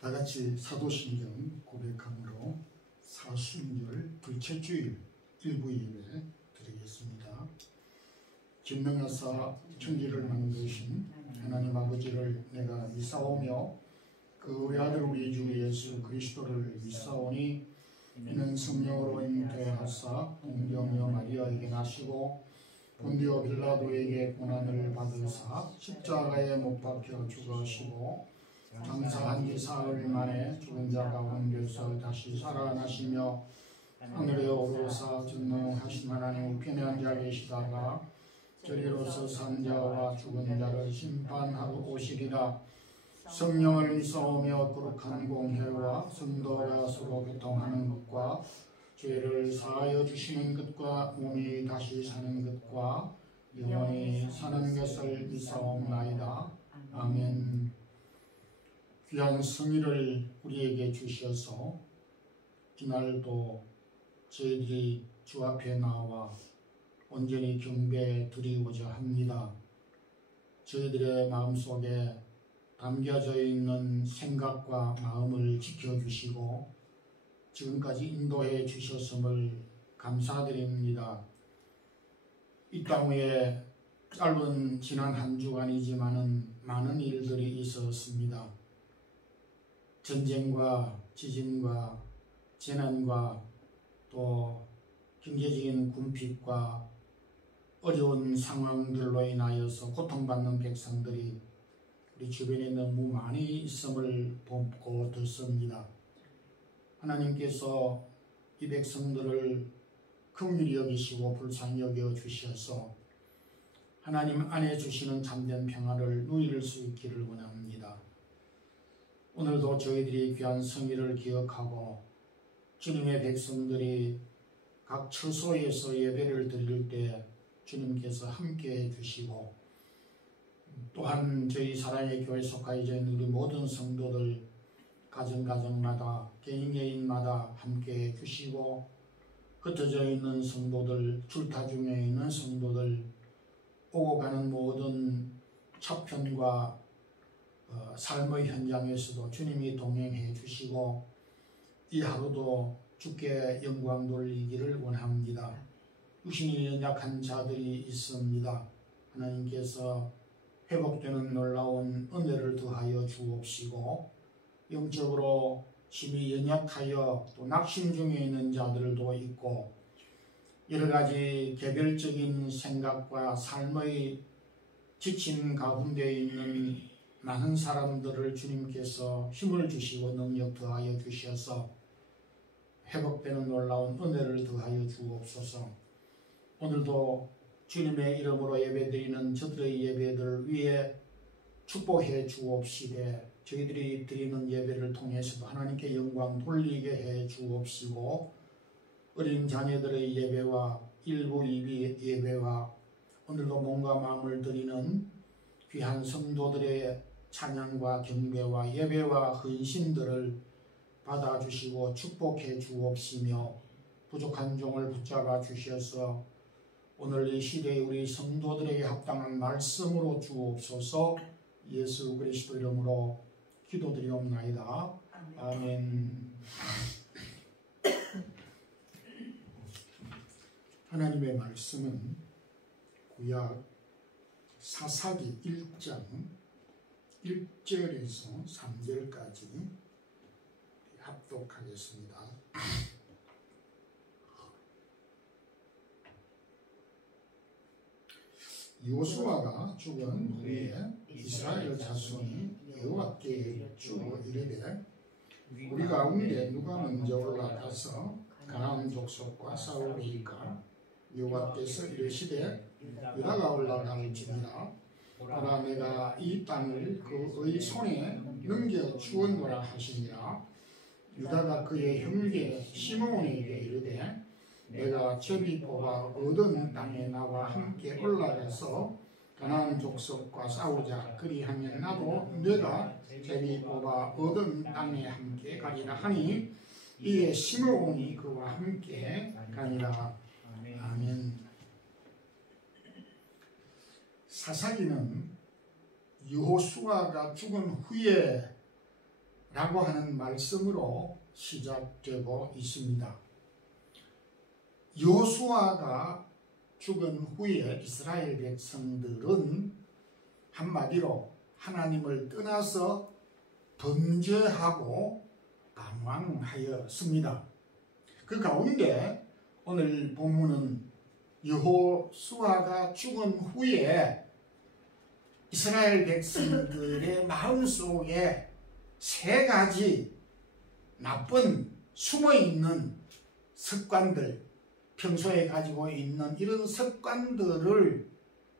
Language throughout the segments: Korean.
다같이 사도신경 고백함으로 사순절 둘째 주일 일부 예배 드리겠습니다. 전능하사 천지를 만드신 하나님 아버지를 내가 믿사오며 그 외아들 우리 주 예수 그리스도를 믿사오니 이는 성령으로 잉태하사 동정녀 마리아에게 나시고 본디오 빌라도에게 고난을 받으사 십자가에 못 박혀 죽으시고 장사한 지 사흘 만에 죽은 자 가운데서 다시 살아나시며 하늘에 오르사 전능하신 하나님 우편에 앉아 계시다가 저리로서 산 자와 죽은 자를 심판하러 오시리라. 성령을 믿사오며 거룩한 공회와 성도가 서로 교통하는 것과 죄를 사하여 주시는 것과 몸이 다시 사는 것과 영원히 사는 것을 믿사옵나이다. 아멘. 귀한 성의를 우리에게 주셔서 이날도 저희들이 주 앞에 나와 온전히 경배 드리고자 합니다. 저희들의 마음속에 담겨져 있는 생각과 마음을 지켜주시고 지금까지 인도해 주셨음을 감사드립니다. 이 땅 위에 짧은 지난 한 주간이지만은 많은 일들이 있었습니다. 전쟁과 지진과 재난과 또 경제적인 궁핍과 어려운 상황들로 인하여서 고통받는 백성들이 우리 주변에 너무 많이 있음을 보고 듣습니다. 하나님께서 이 백성들을 긍휼히 여기시고 불쌍히 여겨 주셔서 하나님 안에 주시는 참된 평화를 누릴 수 있기를 원합니다. 오늘도 저희들이 귀한 성의를 기억하고 주님의 백성들이 각 처소에서 예배를 드릴 때 주님께서 함께해 주시고 또한 저희 사랑의 교회에 속하여져 있는 우리 모든 성도들 가정마다 개인마다 함께해 주시고 흩어져 있는 성도들, 출타 중에 있는 성도들, 오고 가는 모든 차편과 삶의 현장에서도 주님이 동행해 주시고 이 하루도 주께 영광 돌리기를 원합니다. 육신이 연약한 자들이 있습니다. 하나님께서 회복되는 놀라운 은혜를 더하여 주옵시고 영적으로 심히 연약하여 또 낙심 중에 있는 자들도 있고 여러가지 개별적인 생각과 삶의 지친 가운데 있는 많은 사람들을 주님께서 힘을 주시고 능력 더하여 주셔서 회복되는 놀라운 은혜를 더하여 주옵소서. 오늘도 주님의 이름으로 예배드리는 저들의 예배들 위에 축복해 주옵시되 저희들이 드리는 예배를 통해서도 하나님께 영광 돌리게 해 주옵시고 어린 자녀들의 예배와 일부 예배와 오늘도 몸과 마음을 드리는 귀한 성도들의 찬양과 경배와 예배와 헌신들을 받아주시고 축복해 주옵시며 부족한 종을 붙잡아 주셔서 오늘 이 시대에 우리 성도들에게 합당한 말씀으로 주옵소서. 예수 그리스도 이름으로 기도드리옵나이다. 아멘. 하나님의 말씀은 구약 사사기 1장 1절에서 3절까지 합독하겠습니다. 요수아가 죽은 후에 이스라엘 자손이 여호와께 여쭈어 이르되 우리 가운데 누가 먼저 올라가서 가나안 족속과 싸우리이까? 여호와께서 이르시되 유다가 올라갈지니라. 보라 내가 이 땅을 그의 손에 넘겨 주었노라 하시니라. 유다가 그의 형제 시므온에게 이르되 내가 제비 뽑아 얻은 땅에 나와 함께 올라가서 가나안 족속과 싸우자. 그리하면 나도 내가 제비 뽑아 얻은 땅에 함께 가리라 하니 이에 시므온이 그와 함께 가니라. 아멘. 사사기는 여호수아가 죽은 후에 라고 하는 말씀으로 시작되고 있습니다. 여호수아가 죽은 후에 이스라엘 백성들은 한마디로 하나님을 떠나서 범죄하고 방황하였습니다. 그 가운데 오늘 본문은 여호수아가 죽은 후에 이스라엘 백성들의 마음속에 세 가지 나쁜 숨어있는 습관들, 평소에 가지고 있는 이런 습관들을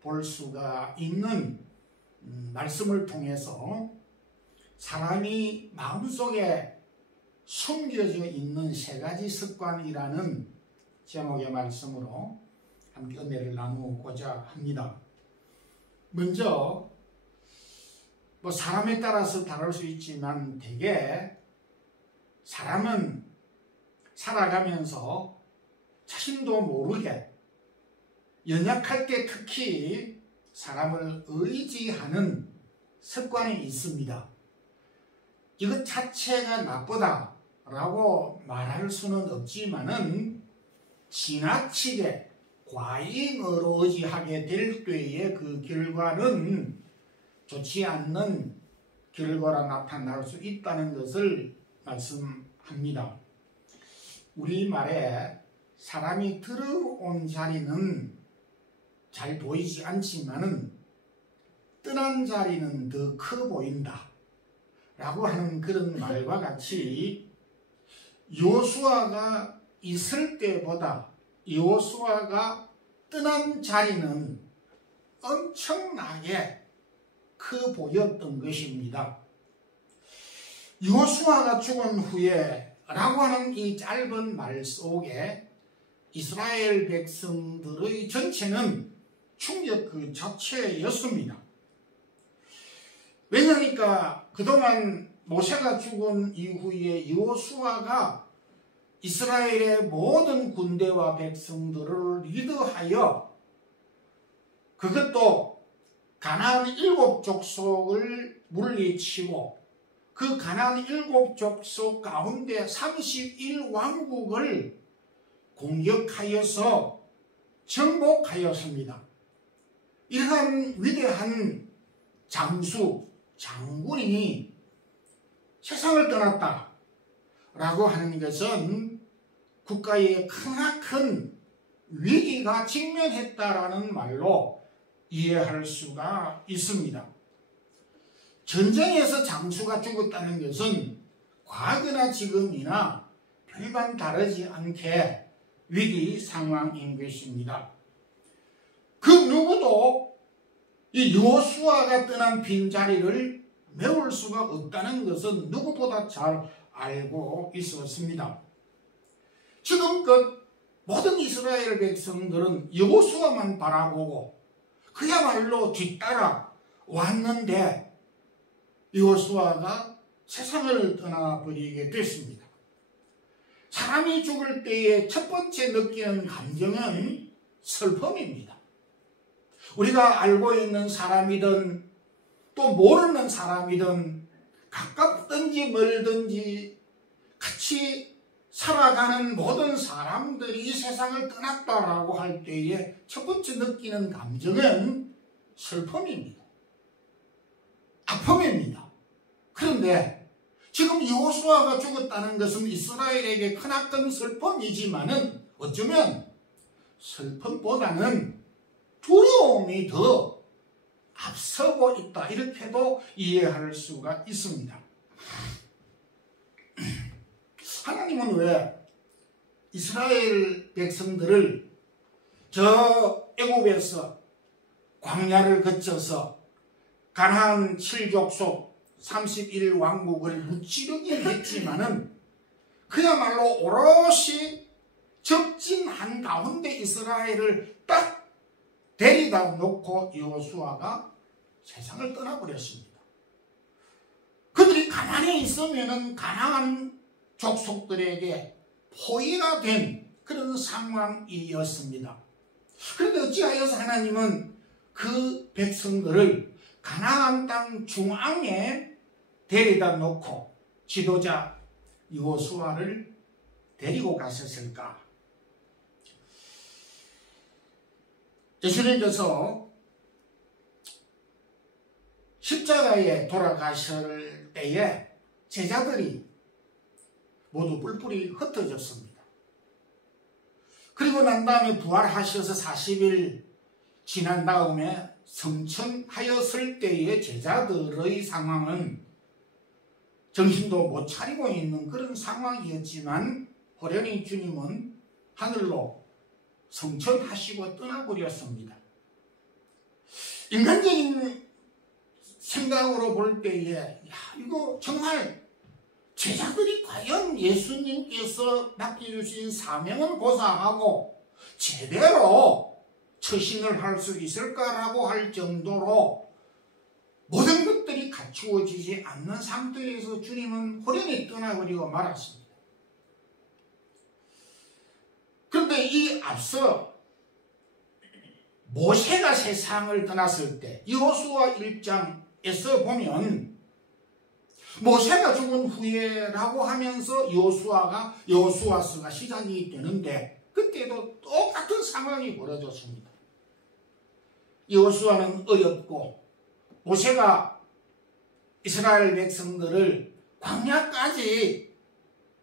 볼 수가 있는 말씀을 통해서 사람이 마음속에 숨겨져 있는 세 가지 습관이라는 제목의 말씀으로 함께 은혜를 나누고자 합니다. 먼저 사람에 따라서 다를 수 있지만 대개 사람은 살아가면서 자신도 모르게 연약할 때 특히 사람을 의지하는 습관이 있습니다. 이것 자체가 나쁘다라고 말할 수는 없지만은 지나치게 과잉으로 의지하게 될 때의 그 결과는 좋지 않는 결과가 나타날 수 있다는 것을 말씀합니다. 우리말에 사람이 들어온 자리는 잘 보이지 않지만은 떠난 자리는 더 커 보인다 라고 하는 그런 말과 같이 여호수아가 있을 때보다 여호수아가 떠난 자리는 엄청나게 커 보였던 것입니다. 여호수아가 죽은 후에 라고 하는 이 짧은 말 속에 이스라엘 백성들의 전체는 충격 그 자체였습니다. 왜냐니까 그동안 모세가 죽은 이후에 여호수아가 이스라엘의 모든 군대와 백성들을 리더하여 그것도 가나안 7족속을 물리치고 그 가나안 7족속 가운데 31왕국을 공격하여서 정복하였습니다. 이러한 위대한 장수, 장군이 세상을 떠났다 라고 하는 것은 국가에 크나큰 위기가 직면했다라는 말로 이해할 수가 있습니다. 전쟁에서 장수가 죽었다는 것은 과거나 지금이나 별반 다르지 않게 위기 상황인 것입니다. 그 누구도 이 여호수아가 떠난 빈자리를 메울 수가 없다는 것은 누구보다 잘 알고 있었습니다. 지금껏 모든 이스라엘 백성들은 여호수아만 바라보고 그야말로 뒤따라 왔는데 여호수아가 세상을 떠나버리게 됐습니다. 사람이 죽을 때에 첫 번째 느끼는 감정은 슬픔입니다. 우리가 알고 있는 사람이든 또 모르는 사람이든 가깝든지 멀든지 같이 살아가는 모든 사람들이 세상을 떠났다라고 할 때에 첫 번째 느끼는 감정은 슬픔입니다. 아픔입니다. 그런데 지금 여호수아가 죽었다는 것은 이스라엘에게 크나큰 슬픔이지만은 어쩌면 슬픔보다는 두려움이 더 앞서고 있다 이렇게도 이해할 수가 있습니다. 하나님은 왜 이스라엘 백성들을 저 애굽에서 광야를 거쳐서 가나안 7족속 31왕국을 무찌르긴 했지만은 그야말로 오롯이 적진한 가운데 이스라엘을 딱 데리다 놓고 여호수아가 세상을 떠나버렸습니다. 그들이 가만히 있으면은 가나안 족속들에게 포위가 된 그런 상황이었습니다. 그런데 어찌하여서 하나님은 그 백성들을 가나안 땅 중앙에 데리다 놓고 지도자 여호수아를 데리고 갔었을까? 예수님께서 십자가에 돌아가실 때에 제자들이 모두 뿔뿔이 흩어졌습니다. 그리고 난 다음에 부활하셔서 40일 지난 다음에 성천하였을 때의 제자들의 상황은 정신도 못 차리고 있는 그런 상황이었지만 호련히 주님은 하늘로 성천하시고 떠나버렸습니다. 인간적인 생각으로 볼 때에 이거 정말 제자들이 과연 예수님께서 맡겨주신 사명을 고사하고 제대로 처신을 할 수 있을까라고 할 정도로 모든 것들이 갖추어지지 않는 상태에서 주님은 호련히 떠나버리고 말았습니다. 그런데 이 앞서 모세가 세상을 떠났을 때 여호수아 1장에서 보면 모세가 죽은 후에라고 하면서 여호수아서가 시작이 되는데 그때도 똑같은 상황이 벌어졌습니다. 여호수아는 어렸고 모세가 이스라엘 백성들을 광야까지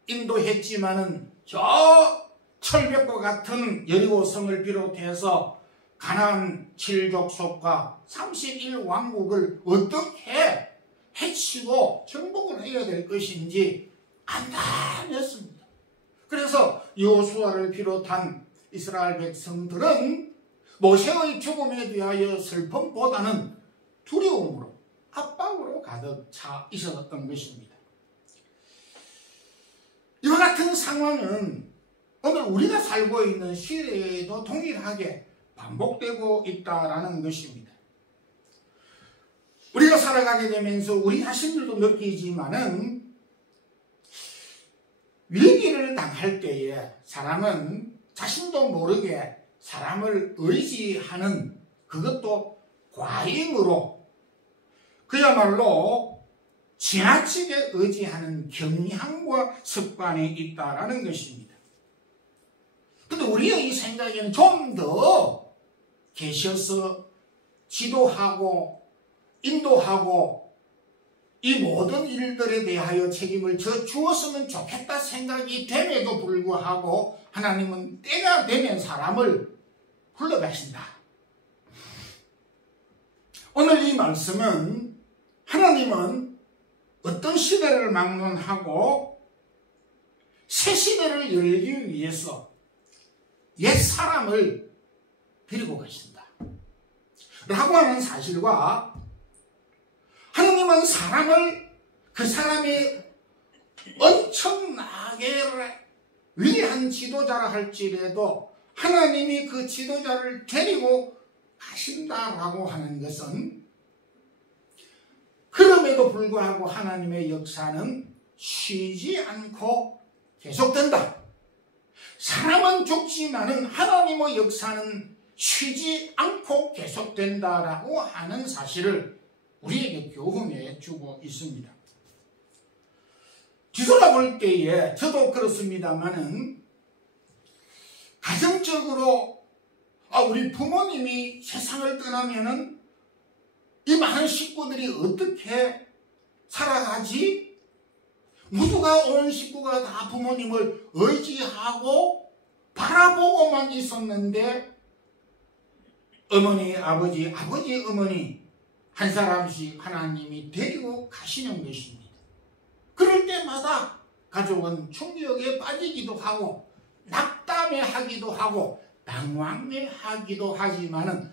인도했지만은 저 철벽과 같은 여리고성을 비롯해서 가나안 7족속과 31왕국을 어떻게 해치고 정복을 해야 될 것인지 안단했습니다. 그래서 여호수아를 비롯한 이스라엘 백성들은 모세의 죽음에 대하여 슬픔보다는 두려움으로 압박으로 가득 차 있었던 것입니다. 이와 같은 상황은 오늘 우리가 살고 있는 시대에도 동일하게 반복되고 있다라는 것입니다. 우리가 살아가게 되면서 우리 자신들도 느끼지만은 위기를 당할 때에 사람은 자신도 모르게 사람을 의지하는 그것도 과잉으로 그야말로 지나치게 의지하는 경향과 습관이 있다라는 것입니다. 근데 우리의 이 생각에는 좀 더 계셔서 지도하고 인도하고 이 모든 일들에 대하여 책임을 져 주었으면 좋겠다 생각이 됨에도 불구하고 하나님은 때가 되면 사람을 불러가신다. 오늘 이 말씀은 하나님은 어떤 시대를 막론하고 새 시대를 열기 위해서 옛 사람을 데리고 가신다 라고 하는 사실과 하나님은 사람을 그 사람이 엄청나게 위대한 지도자라 할지라도 하나님이 그 지도자를 데리고 가신다라고 하는 것은 그럼에도 불구하고 하나님의 역사는 쉬지 않고 계속된다. 사람은 죽지만은 하나님의 역사는 쉬지 않고 계속된다라고 하는 사실을 우리에게 교훈해 주고 있습니다. 뒤돌아볼 때에 저도 그렇습니다만은 가정적으로 우리 부모님이 세상을 떠나면은 이 많은 식구들이 어떻게 살아가지? 모두가 온 식구가 다 부모님을 의지하고 바라보고만 있었는데 어머니, 아버지, 어머니 한 사람씩 하나님이 데리고 가시는 것입니다. 그럴 때마다 가족은 충격에 빠지기도 하고 낙담해하기도 하고 당황해하기도 하지만은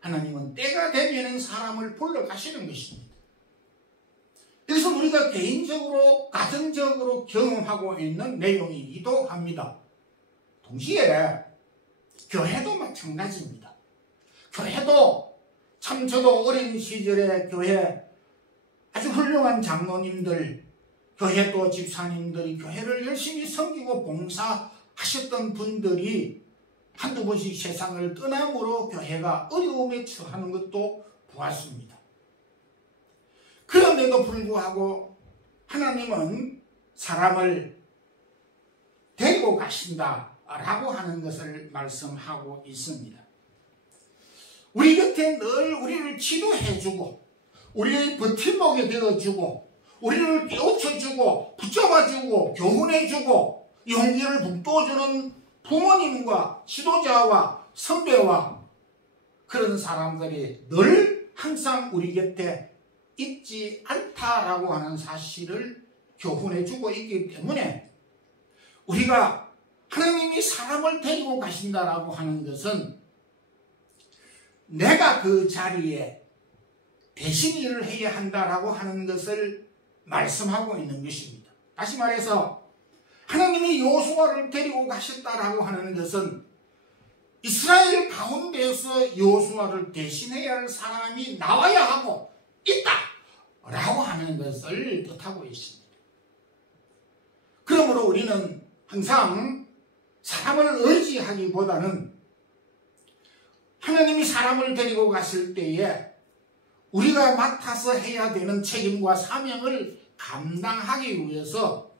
하나님은 때가 되면 사람을 불러가시는 것입니다. 그래서 우리가 개인적으로 가정적으로 경험하고 있는 내용이기도 합니다. 동시에 교회도 마찬가지입니다. 교회도 참 저도 어린 시절에 교회 아주 훌륭한 장로님들, 교회 또 집사님들이 교회를 열심히 섬기고 봉사하셨던 분들이 한두 번씩 세상을 떠남으로 교회가 어려움에 처하는 것도 보았습니다. 그런데도 불구하고 하나님은 사람을 데리고 가신다라고 하는 것을 말씀하고 있습니다. 우리 곁에 늘 우리를 지도해주고 우리의 버팀목이 되어주고 우리를 깨우쳐주고 붙잡아주고 교훈해주고 용기를 북돋워주는 부모님과 지도자와 선배와 그런 사람들이 늘 항상 우리 곁에 있지 않다라고 하는 사실을 교훈해주고 있기 때문에 우리가 하나님이 사람을 데리고 가신다라고 하는 것은 내가 그 자리에 대신 일을 해야 한다라고 하는 것을 말씀하고 있는 것입니다. 다시 말해서 하나님이 여호수아를 데리고 가셨다라고 하는 것은 이스라엘 가운데에서 여호수아를 대신해야 할 사람이 나와야 하고 있다라고 하는 것을 뜻하고 있습니다. 그러므로 우리는 항상 사람을 의지하기보다는 하나님이 사람을 데리고 갔을 때에 우리가 맡아서 해야 되는 책임과 사명을 감당하기 위해서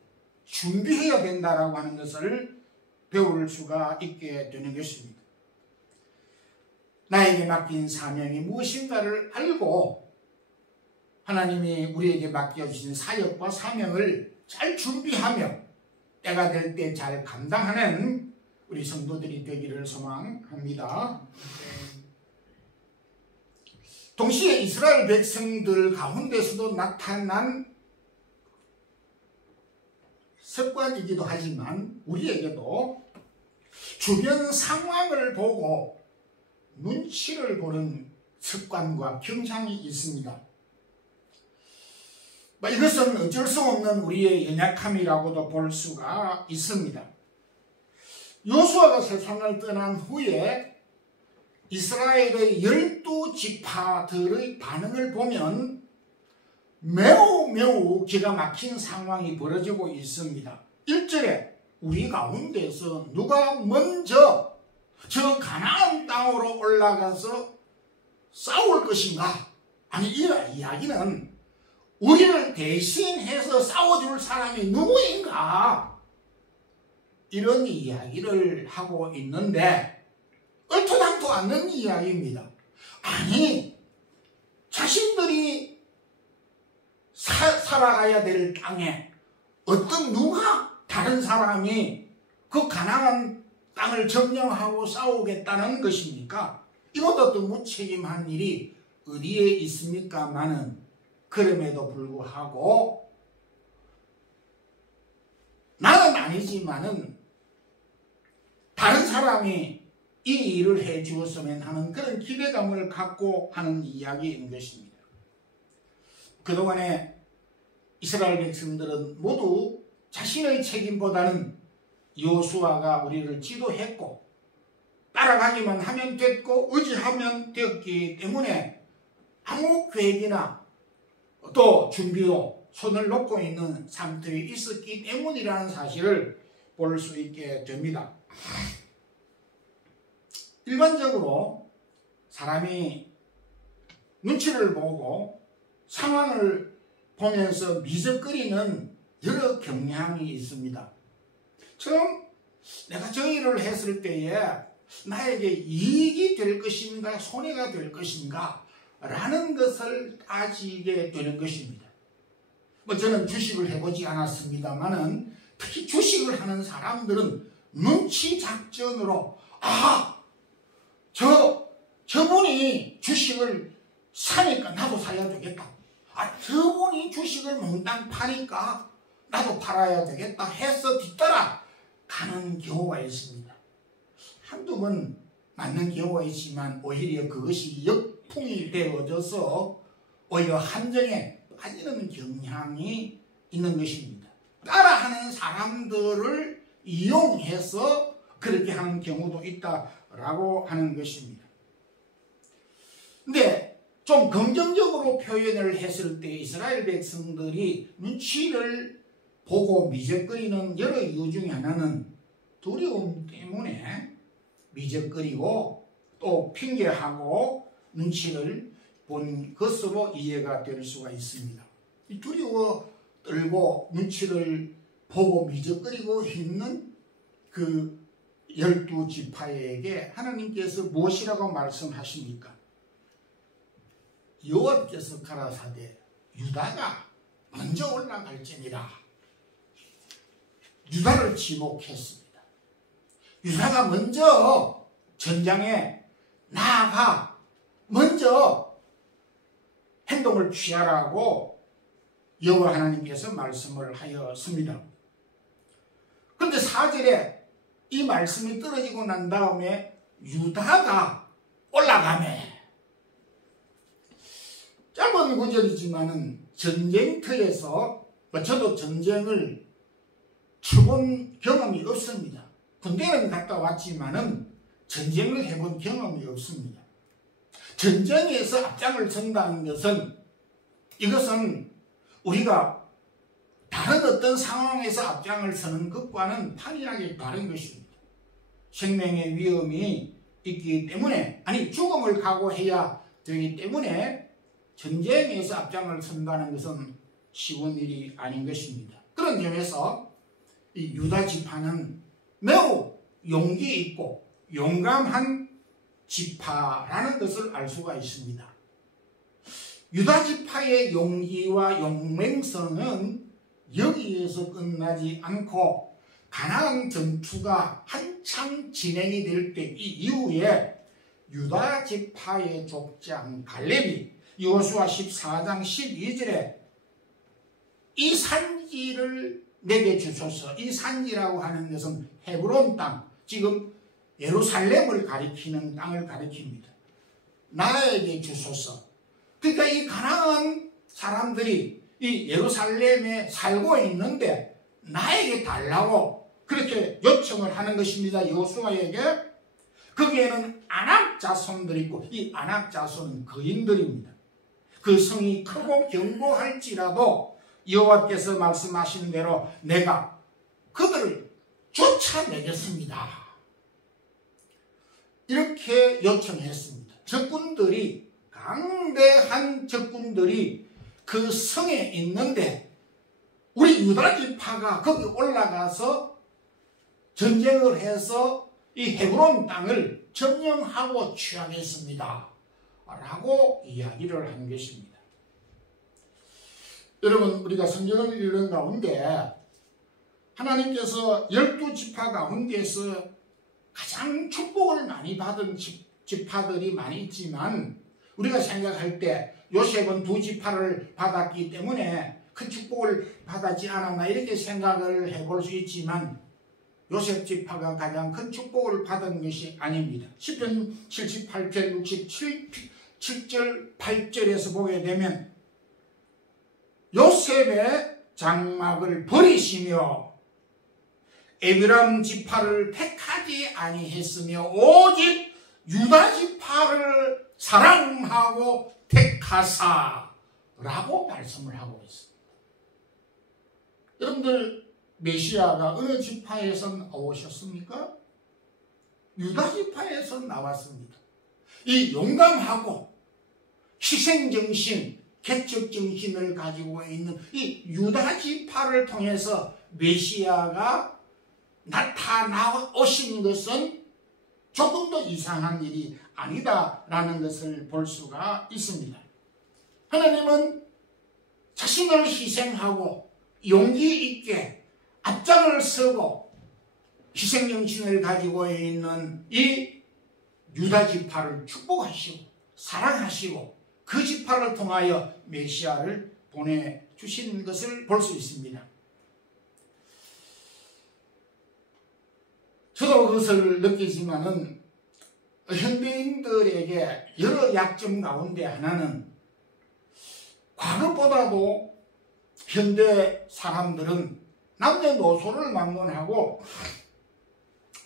준비해야 된다라고 하는 것을 배울 수가 있게 되는 것입니다. 나에게 맡긴 사명이 무엇인가를 알고 하나님이 우리에게 맡겨주신 사역과 사명을 잘 준비하며 때가 될 때 잘 감당하는 우리 성도들이 되기를 소망합니다. 동시에 이스라엘 백성들 가운데서도 나타난 습관이기도 하지만 우리에게도 주변 상황을 보고 눈치를 보는 습관과 경향이 있습니다. 이것은 어쩔 수 없는 우리의 연약함이라고도 볼 수가 있습니다. 여호수아가 세상을 떠난 후에 이스라엘의 12지파들의 반응을 보면 매우 기가 막힌 상황이 벌어지고 있습니다. 1절에 우리 가운데서 누가 먼저 저 가나안 땅으로 올라가서 싸울 것인가? 아니 이 이야기는 우리를 대신해서 싸워줄 사람이 누구인가? 이런 이야기를 하고 있는데 얼토당토 않는 이야기입니다. 아니 자신들이 살아가야 될 땅에 어떤 누가 다른 사람이 그 가나안 땅을 점령하고 싸우겠다는 것입니까? 이것도 무책임한 일이 어디에 있습니까마는 그럼에도 불구하고 나는 아니지만은 다른 사람이 이 일을 해 주었으면 하는 그런 기대감을 갖고 하는 이야기인 것입니다. 그동안에 이스라엘 백성들은 모두 자신의 책임보다는 여호수아가 우리를 지도했고 따라가기만 하면 됐고 의지하면 되었기 때문에 아무 계획이나 또 준비도 손을 놓고 있는 상태에 있었기 때문이라는 사실을 볼 수 있게 됩니다. 일반적으로 사람이 눈치를 보고 상황을 보면서 미적거리는 여러 경향이 있습니다. 처음 내가 저 일을 했을 때에 나에게 이익이 될 것인가 손해가 될 것인가 라는 것을 따지게 되는 것입니다. 저는 주식을 해보지 않았습니다만은 특히 주식을 하는 사람들은 눈치 작전으로 저분이 주식을 사니까 나도 사야 되겠다. 저분이 주식을 몽땅 파니까 나도 팔아야 되겠다 해서 뒤따라 가는 경우가 있습니다. 한두 번 맞는 경우가 있지만 오히려 그것이 역풍이 되어져서 오히려 함정에 빠지는 경향이 있는 것입니다. 따라하는 사람들을 이용해서 그렇게 하는 경우도 있다라고 하는 것입니다. 근데 좀 긍정적으로 표현을 했을 때 이스라엘 백성들이 눈치를 보고 미적거리는 여러 이유 중에 하나는 두려움 때문에 미적거리고 또 핑계하고 눈치를 본 것으로 이해가 될 수가 있습니다. 이 두려워 떨고 눈치를 보고 미적거리고 있는 그 12지파에게 하나님께서 무엇이라고 말씀하십니까? 여호와께서 가라사대 유다가 먼저 올라갈지니라. 유다를 지목했습니다. 유다가 먼저 전장에 나아가 먼저 행동을 취하라고 여호와 하나님께서 말씀을 하였습니다. 그런데 4절에 이 말씀이 떨어지고 난 다음에 유다가 올라가네. 짧은 구절이지만은 전쟁터에서 저도 전쟁을 쳐본 경험이 없습니다. 군대는 갔다 왔지만은 전쟁을 해본 경험이 없습니다. 전쟁에서 앞장을 선다는 것은 이것은 우리가 다른 어떤 상황에서 앞장을 서는 것과는 판이하게 다른 것입니다. 생명의 위험이 있기 때문에, 아니 죽음을 각오해야 되기 때문에 전쟁에서 앞장을 선다는 것은 쉬운 일이 아닌 것입니다. 그런 점에서 이 유다 지파는 매우 용기 있고 용감한 지파라는 것을 알 수가 있습니다. 유다 지파의 용기와 용맹성은 여기에서 끝나지 않고 가나안 전투가 한창 진행이 될 때 이 이후에 유다 지파의 족장 갈렙이 여호수아 14장 12절에 이 산지를 내게 주소서. 이 산지라고 하는 것은 헤브론 땅, 지금 예루살렘을 가리키는 땅을 가리킵니다. 나에게 주소서. 그러니까 이 가나안 사람들이 이 예루살렘에 살고 있는데 나에게 달라고 그렇게 요청을 하는 것입니다. 여호수아에게. 거기에는 아낙 자손들이 있고 이 아낙 자손은 거인들입니다. 그 성이 크고 견고할지라도 여호와께서 말씀하신 대로 내가 그들을 쫓아내겠습니다. 이렇게 요청했습니다. 적군들이, 강대한 적군들이 그 성에 있는데 우리 유다 지파가 거기 올라가서 전쟁을 해서 이 헤브론 땅을 점령하고 취하겠습니다. 라고 이야기를 한 것입니다. 여러분, 우리가 성경을 읽는 가운데 하나님께서 12지파 가운데서 가장 축복을 많이 받은 지파들이 많이 있지만 우리가 생각할 때 요셉은 2지파를 받았기 때문에 큰 축복을 받았지 않았나 이렇게 생각을 해볼 수 있지만 요셉 지파가 가장 큰 축복을 받은 것이 아닙니다. 시편 78편 67절 8절에서 보게 되면 요셉의 장막을 버리시며 에브라임 지파를 택하지 아니했으며 오직 유다 지파를 사랑하고 택하사 라고 말씀을 하고 있습니다. 여러분들, 메시아가 어느 지파에서 나오셨습니까? 유다 지파에서 나왔습니다. 이 용감하고 희생정신, 개척정신을 가지고 있는 이 유다 지파를 통해서 메시아가 나타나오신 것은 조금도 이상한 일이 아니다라는 것을 볼 수가 있습니다. 하나님은 자신을 희생하고 용기 있게 앞장을 서고 희생정신을 가지고 있는 이 유다 지파를 축복하시고 사랑하시고 그 지파를 통하여 메시아를 보내주신 것을 볼 수 있습니다. 저도 그것을 느끼지만은 현대인들에게 여러 약점 가운데 하나는 과거보다도 현대 사람들은 남녀노소를 막론하고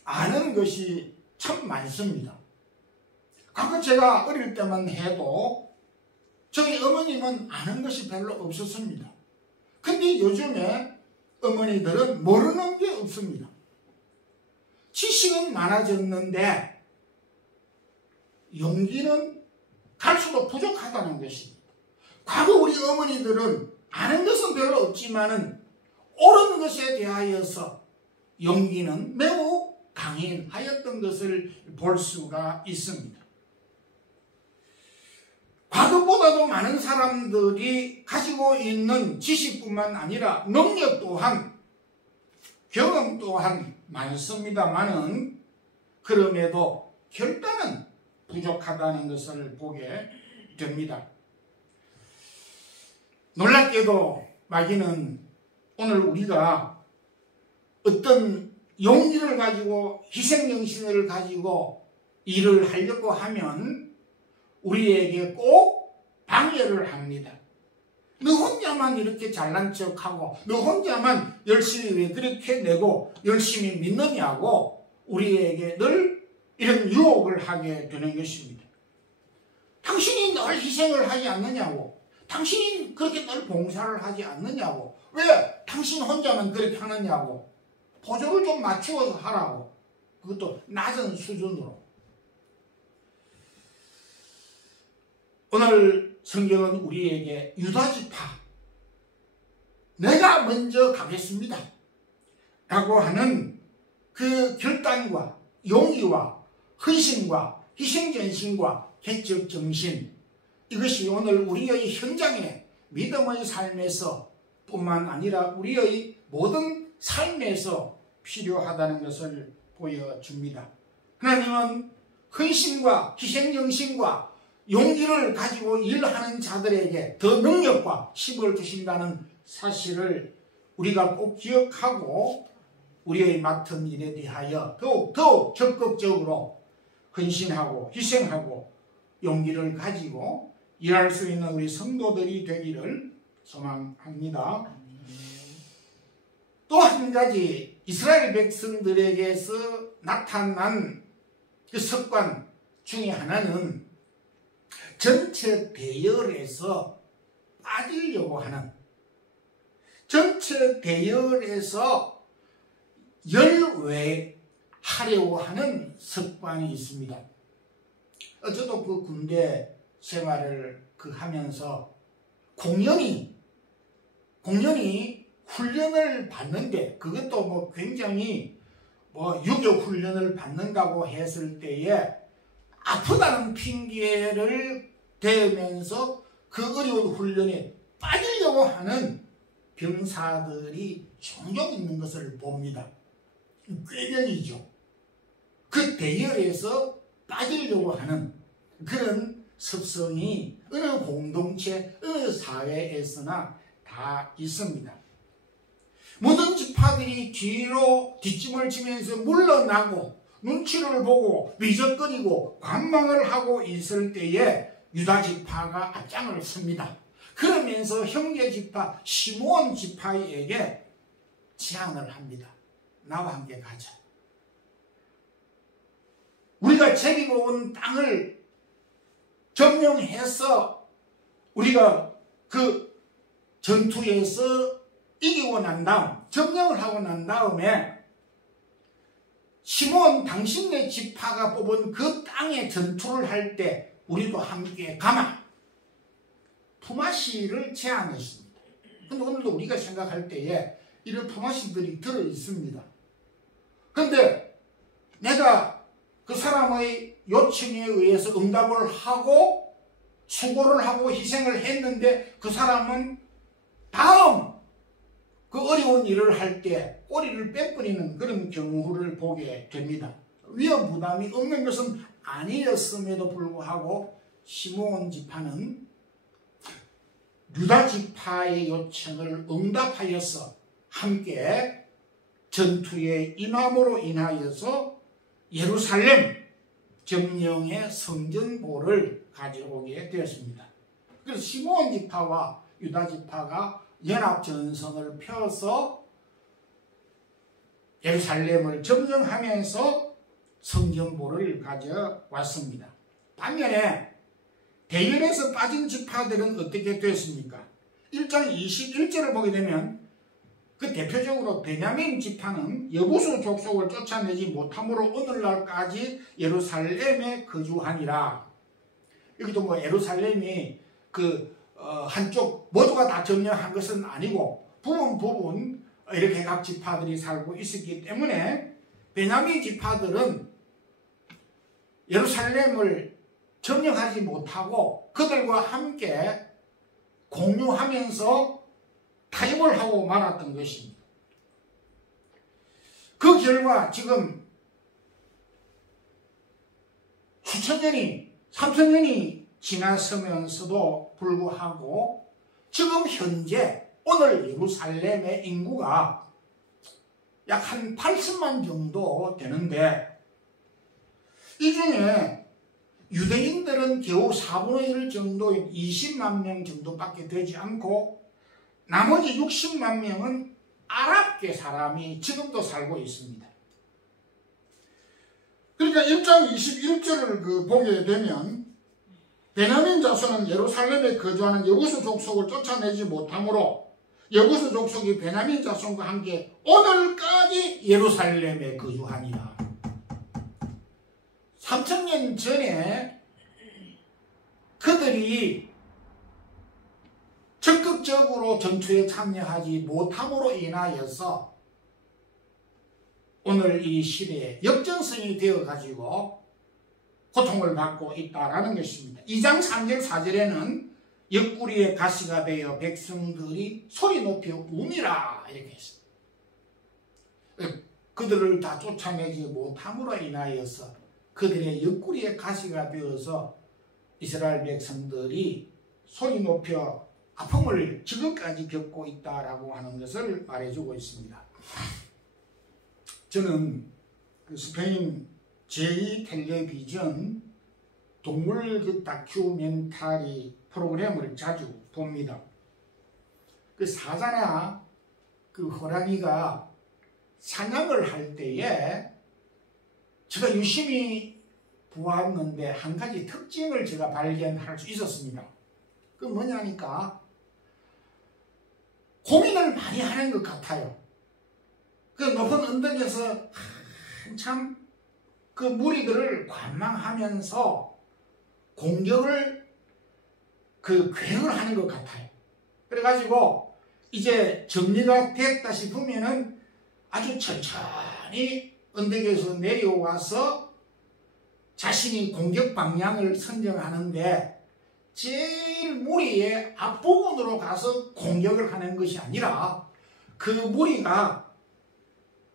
아는 것이 참 많습니다. 과거 제가 어릴 때만 해도 저희 어머님은 아는 것이 별로 없었습니다. 근데 요즘에 어머니들은 모르는 게 없습니다. 지식은 많아졌는데 용기는 갈수록 부족하다는 것입니다. 과거 우리 어머니들은 아는 것은 별로 없지만은 옳은 것에 대하여서 용기는 매우 강인하였던 것을 볼 수가 있습니다. 과거보다도 많은 사람들이 가지고 있는 지식뿐만 아니라 능력 또한, 경험 또한 많습니다만은 그럼에도 결단은 부족하다는 것을 보게 됩니다. 놀랍게도 마귀는 오늘 우리가 어떤 용기를 가지고 희생정신을 가지고 일을 하려고 하면 우리에게 꼭 방해를 합니다. 너 혼자만 이렇게 잘난 척하고 너 혼자만 열심히 왜 그렇게 내고 열심히 믿느냐고 우리에게 늘 이런 유혹을 하게 되는 것입니다. 당신이 늘 희생을 하지 않느냐고, 당신이 그렇게 늘 봉사를 하지 않느냐고, 왜 당신 혼자만 그렇게 하느냐고, 보조를 좀 맞추어서 하라고, 그것도 낮은 수준으로. 오늘 성경은 우리에게 유다지파, 내가 먼저 가겠습니다 라고 하는 그 결단과 용기와 헌신과 희생전심과 개척정신, 이것이 오늘 우리의 현장의 믿음의 삶에서 뿐만 아니라 우리의 모든 삶에서 필요하다는 것을 보여줍니다. 하나님은 헌신과 희생정신과 용기를 가지고 일하는 자들에게 더 능력과 힘을 주신다는 사실을 우리가 꼭 기억하고 우리의 맡은 일에 대하여 더욱 적극적으로 헌신하고 희생하고 용기를 가지고 일할 수 있는 우리 성도들이 되기를 소망합니다. 또 한 가지 이스라엘 백성들에게서 나타난 그 습관 중에 하나는 전체 대열에서 빠지려고 하는, 전체 대열에서 열외하려고 하는 습관이 있습니다. 저도 그 군대 생활을 하면서 공연히 훈련을 받는데, 그것도 굉장히 유교 훈련을 받는다고 했을 때에 아프다는 핑계를 대면서 그 어려운 훈련에 빠지려고 하는 병사들이 종종 있는 것을 봅니다. 꾀병이죠. 그 대열에서 빠지려고 하는 그런 습성이 어느 공동체, 어느 사회에서나 다 있습니다. 모든 지파들이 뒤로 뒷짐을 지면서 물러나고 눈치를 보고 미적거리고 관망을 하고 있을 때에 유다 지파가 앞장을 섭니다. 그러면서 형제 지파 시므온 지파에게 제안을 합니다. 나와 함께 가자. 우리가 제기고 온 땅을 점령해서 우리가 그 전투에서 이기고 난 다음, 점령을 하고 난 다음에 시므온 당신네 지파가 뽑은 그 땅에 전투를 할 때 우리도 함께 가마, 품앗이를 제안했습니다. 근데 오늘도 우리가 생각할 때에 이런 품앗이들이 들어있습니다. 근데 내가 그 사람의 요청에 의해서 응답을 하고 수고를 하고 희생을 했는데 그 사람은 다음 그 어려운 일을 할 때 꼬리를 빼버리는 그런 경우를 보게 됩니다. 위험 부담이 없는 것은 아니었음에도 불구하고 시므온 지파는 유다 지파의 요청을 응답하여서 함께 전투에 임함으로 인하여서 예루살렘 점령의 성전보를 가져오게 되었습니다. 그래서 시므온 지파와 유다 지파가 연합전선을 펴서 예루살렘을 점령하면서 성전보를 가져왔습니다. 반면에 대열에서 빠진 지파들은 어떻게 됐습니까? 1장 21절을 보게 되면 그 대표적으로 베냐민 지파는 여부수 족속을 쫓아내지 못함으로 오늘날까지 예루살렘에 거주하니라. 여기도 예루살렘이 그 한쪽 모두가 다 점령한 것은 아니고 부분 이렇게 각 지파들이 살고 있었기 때문에 베냐민 지파들은 예루살렘을 점령하지 못하고 그들과 함께 공유하면서 타협을 하고 말았던 것입니다. 그 결과 지금 수천 년이 3천 년이 지났으면서도 불구하고 지금 현재 오늘 예루살렘의 인구가 약 한 80만 정도 되는데 이 중에 유대인들은 겨우 4분의 1 정도인 20만 명 정도밖에 되지 않고 나머지 60만 명은 아랍계 사람이 지금도 살고 있습니다. 그러니까 1장 21절을 보게 되면 베냐민 자손은 예루살렘에 거주하는 여부수 족속을 쫓아내지 못하므로 여부수 족속이 베냐민 자손과 함께 오늘까지 예루살렘에 거주하니라. 3000년 전에 그들이 적극적으로 전투에 참여하지 못함으로 인하여서 오늘 이 시대에 역전성이 되어가지고 고통을 받고 있다라는 것입니다. 2장 3절 4절에는 옆구리에 가시가 되어 백성들이 소리 높여 우니라 이렇게 했습니다. 그들을 다 쫓아내지 못함으로 인하여서 그들의 옆구리에 가시가 되어서 이스라엘 백성들이 소리 높여 아픔을 지금까지 겪고 있다라고 하는 것을 말해주고 있습니다. 저는 그 스페인 제2텔레비전 동물 다큐멘터리 프로그램을 자주 봅니다. 그 사자나 그 호랑이가 사냥을 할 때에 제가 유심히 보았는데 한 가지 특징을 제가 발견할 수 있었습니다. 그 뭐냐니까 고민을 많이 하는 것 같아요. 그 높은 언덕에서 한참 그 무리들을 관망하면서 공격을 계획을 하는 것 같아요. 그래가지고 이제 정리가 됐다 싶으면은 아주 천천히 언덕에서 내려와서 자신이 공격 방향을 선정하는데 제일 무리의 앞부분으로 가서 공격을 하는 것이 아니라 그 무리가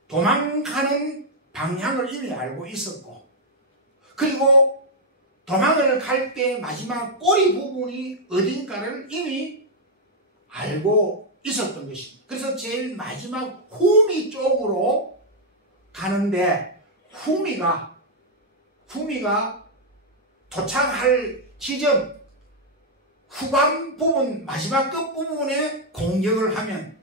도망가는 방향을 이미 알고 있었고 그리고 도망을 갈 때 마지막 꼬리 부분이 어딘가를 이미 알고 있었던 것입니다. 그래서 제일 마지막 후미 쪽으로 가는데 후미가 도착할 지점 후반 부분 마지막 끝부분에 공격을 하면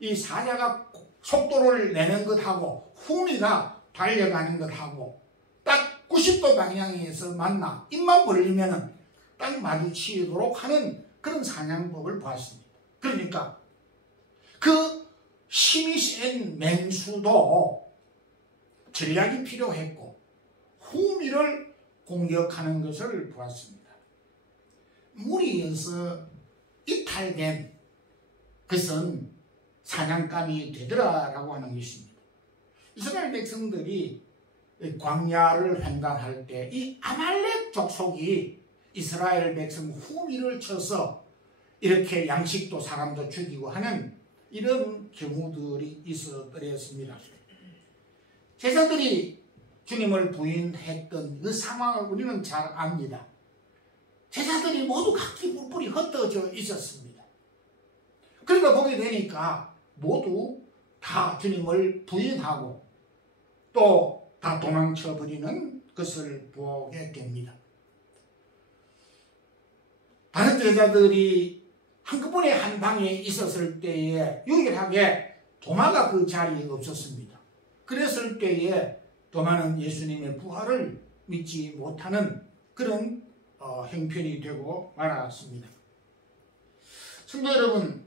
이 사자가 속도를 내는 것하고 후미가 달려가는 것하고 딱 90도 방향에서 만나 입만 벌리면 딱 마주치도록 하는 그런 사냥법을 보았습니다. 그러니까 그 힘이 센 맹수도 전략이 필요했고 후미를 공격하는 것을 보았습니다. 무리에서 이탈된 것은 사냥감이 되더라라고 하는 것입니다. 이스라엘 백성들이 광야를 횡단할 때 이 아말렉 족속이 이스라엘 백성 후미를 쳐서 이렇게 양식도 사람도 죽이고 하는 이런 경우들이 있었습니다. 제자들이 주님을 부인했던 그 상황을 우리는 잘 압니다. 제자들이 모두 각기 뿔뿔이 흩어져 있었습니다. 그러니까 보게 되니까 모두 다 주님을 부인하고 또 다 도망쳐버리는 것을 보게 됩니다. 다른 제자들이 한꺼번에 한 방에 있었을 때에 유일하게 도마가 그 자리에 없었습니다. 그랬을 때에 도마는 예수님의 부활을 믿지 못하는 그런 형편이 되고 말았습니다. 성도 여러분,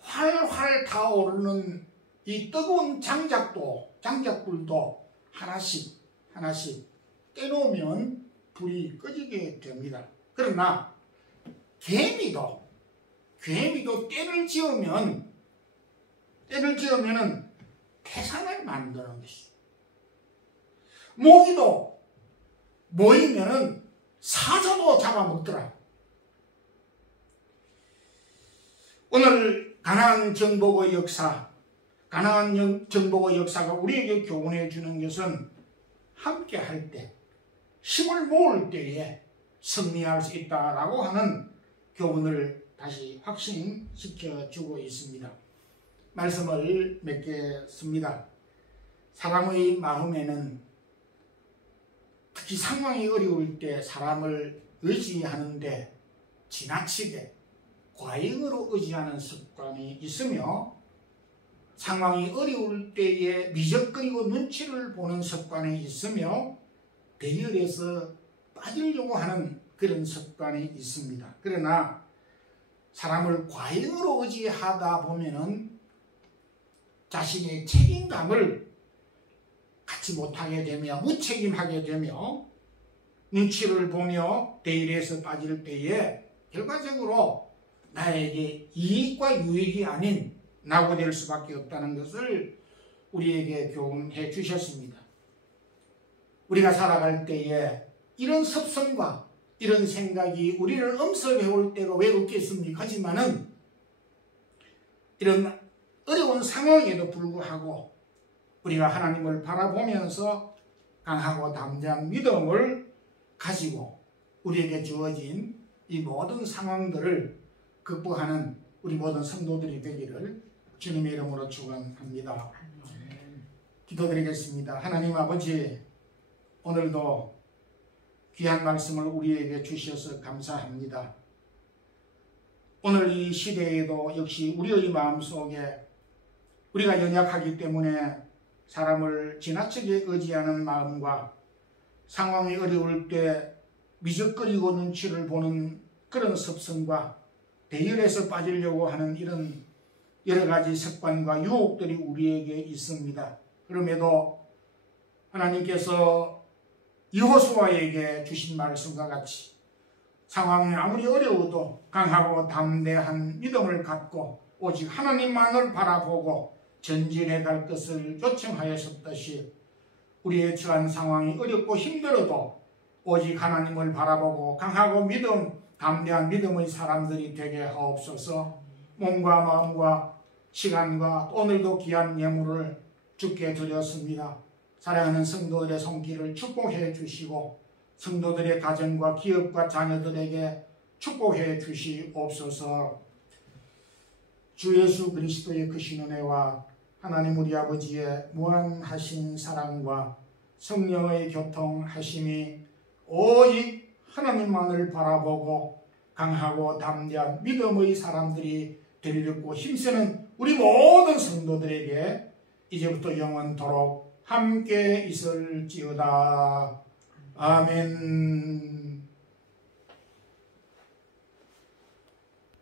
활활 타오르는 이 뜨거운 장작불도 하나씩 떼놓으면 불이 꺼지게 됩니다. 그러나 개미도 개미도 때를 지으면은 태산을 만드는 것이죠. 모기도 모이면은 사자도 잡아먹더라. 오늘 가나안 정복의 역사, 가나안 정복의 역사가 우리에게 교훈해 주는 것은 함께 할 때, 힘을 모을 때에 승리할 수 있다라고 하는 교훈을 다시 확신시켜 주고 있습니다. 말씀을 몇 개 씁니다. 사람의 마음에는 특히 상황이 어려울 때 사람을 의지하는데 지나치게 과잉으로 의지하는 습관이 있으며, 상황이 어려울 때에 미적거리고 눈치를 보는 습관이 있으며, 대열에서 빠지려고 하는 그런 습관이 있습니다. 그러나 사람을 과잉으로 의지하다 보면은 자신의 책임감을 갖지 못하게 되며 무책임하게 되며 눈치를 보며 대일에서 빠질 때에 결과적으로 나에게 이익과 유익이 아닌 낙오될 수밖에 없다는 것을 우리에게 교훈해 주셨습니다. 우리가 살아갈 때에 이런 습성과 이런 생각이 우리를 엄습해 올 때가 왜 없겠습니까? 하지만은 이런 어려운 상황에도 불구하고 우리가 하나님을 바라보면서 강하고 담대한 믿음을 가지고 우리에게 주어진 이 모든 상황들을 극복하는 우리 모든 성도들이 되기를 주님의 이름으로 축원합니다. 기도드리겠습니다. 하나님 아버지, 오늘도 귀한 말씀을 우리에게 주셔서 감사합니다. 오늘 이 시대에도 역시 우리의 마음속에 우리가 연약하기 때문에 사람을 지나치게 의지하는 마음과 상황이 어려울 때 미적거리고 눈치를 보는 그런 습성과 대열에서 빠지려고 하는 이런 여러 가지 습관과 유혹들이 우리에게 있습니다. 그럼에도 하나님께서 여호수아에게 주신 말씀과 같이 상황이 아무리 어려워도 강하고 담대한 믿음을 갖고 오직 하나님만을 바라보고 전진해 갈 것을 요청하였었듯이 우리의 처한 상황이 어렵고 힘들어도 오직 하나님을 바라보고 강하고 담대한 믿음의 사람들이 되게 하옵소서. 몸과 마음과 시간과 오늘도 귀한 예물을 주께 드렸습니다. 사랑하는 성도들의 손길을 축복해 주시고 성도들의 가정과 기업과 자녀들에게 축복해 주시옵소서. 주 예수 그리스도의 크신 은혜와 하나님 우리 아버지의 무한하신 사랑과 성령의 교통하심이 오직 하나님만을 바라보고 강하고 담대한 믿음의 사람들이 되려고 힘쓰는 우리 모든 성도들에게 이제부터 영원토록 함께 있을지어다. 아멘.